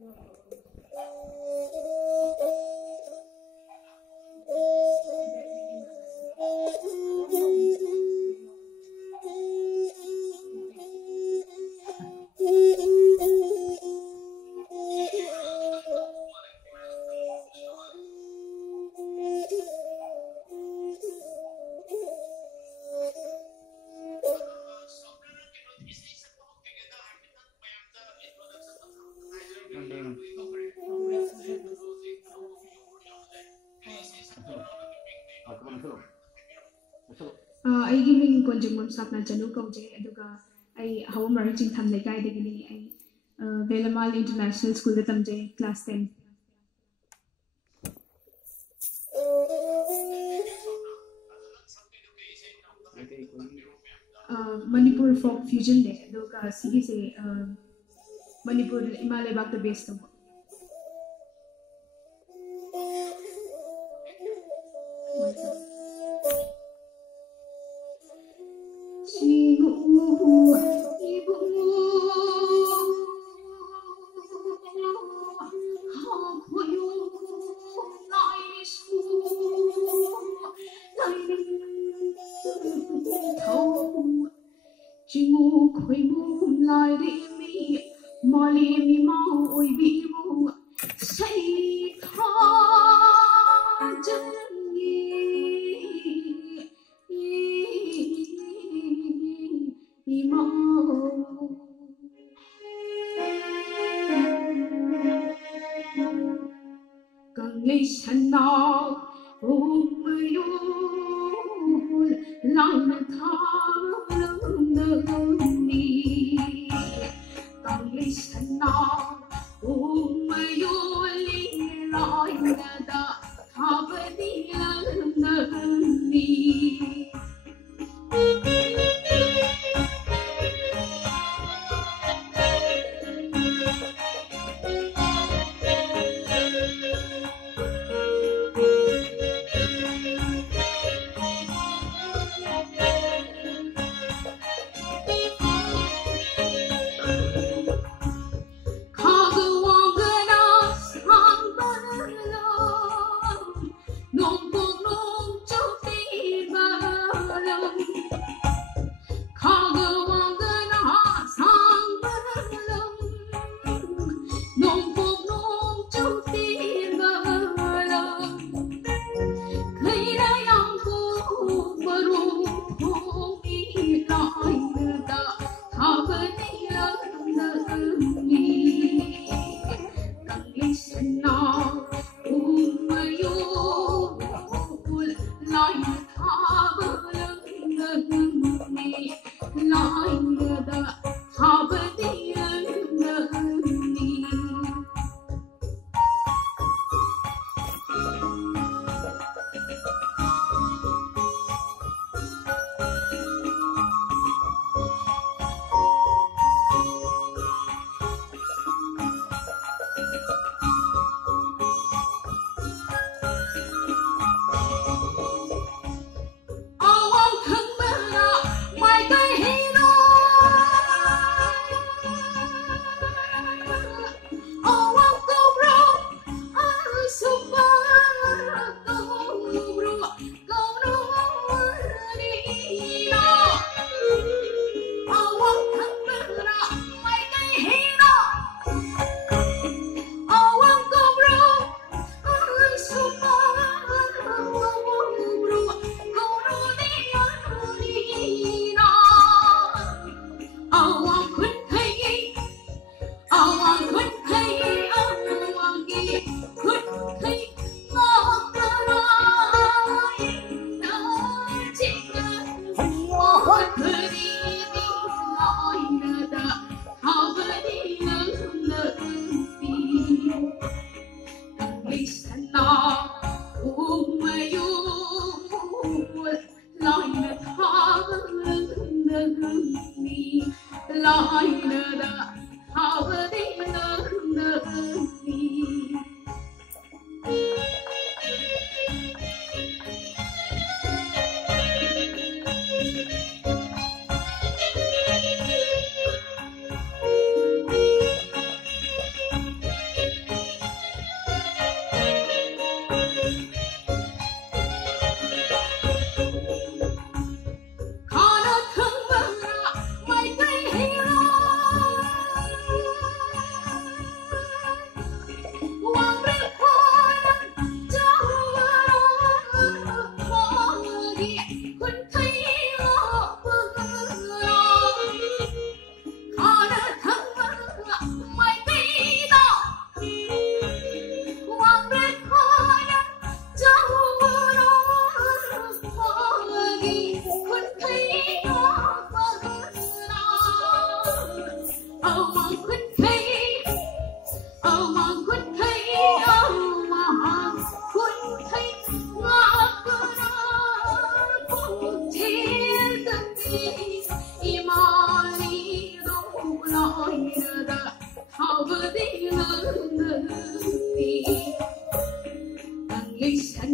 I giving konjung sapna chanu kauje aduga I how marching tham lekai de gini I Velamal International School de tamje class 10 Manipur folk fusion de aduga sigi se Manipur Himalaya bak the base to Kaga wanga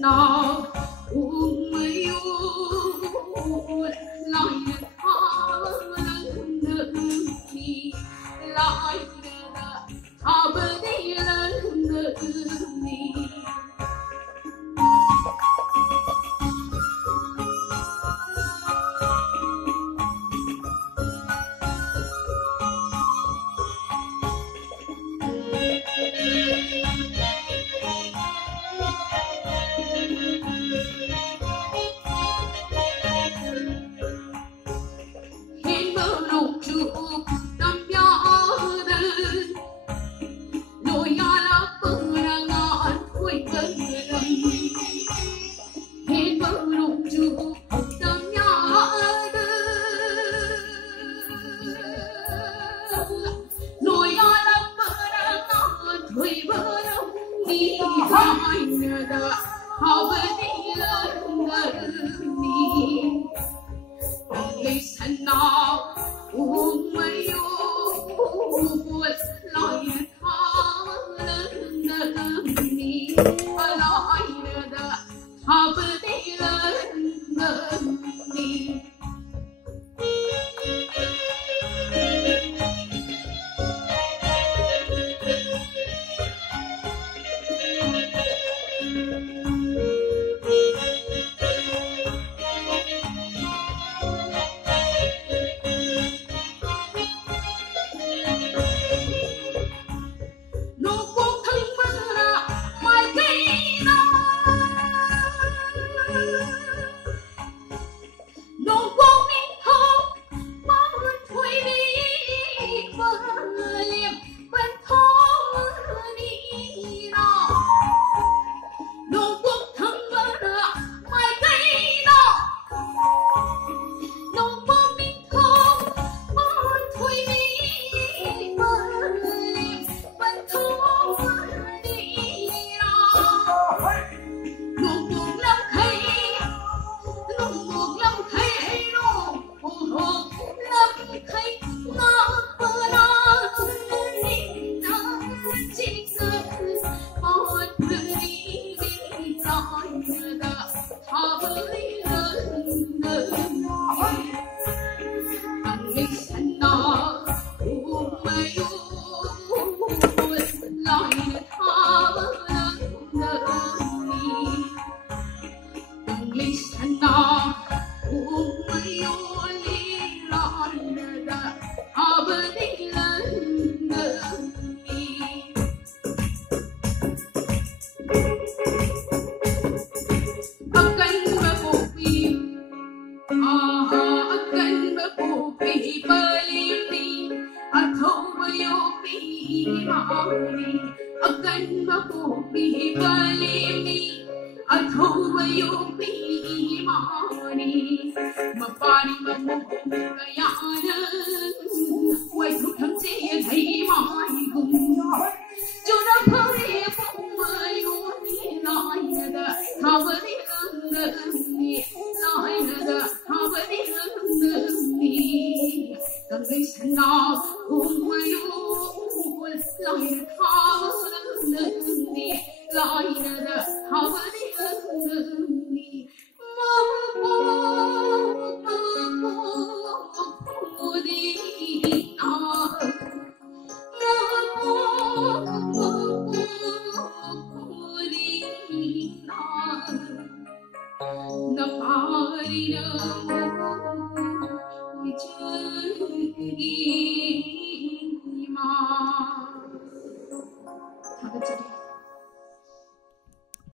nào uống mấy lại thao lần nữa đi lại thao bên đi lần nữa đi Listen now, oh my God, like me, like the happy me. Akan mapupi kalimi at humayupi imani mapari mamukong kayanan way thukang siya thay mai kung cho nó hơi phong mai uống nói là thao với người nói là thao với người cần gây sanh nào cùng mai uống lại thao lại là thao với người Hãy subscribe cho kênh Ghiền Mì Gõ để không bỏ lỡ những video hấp dẫn.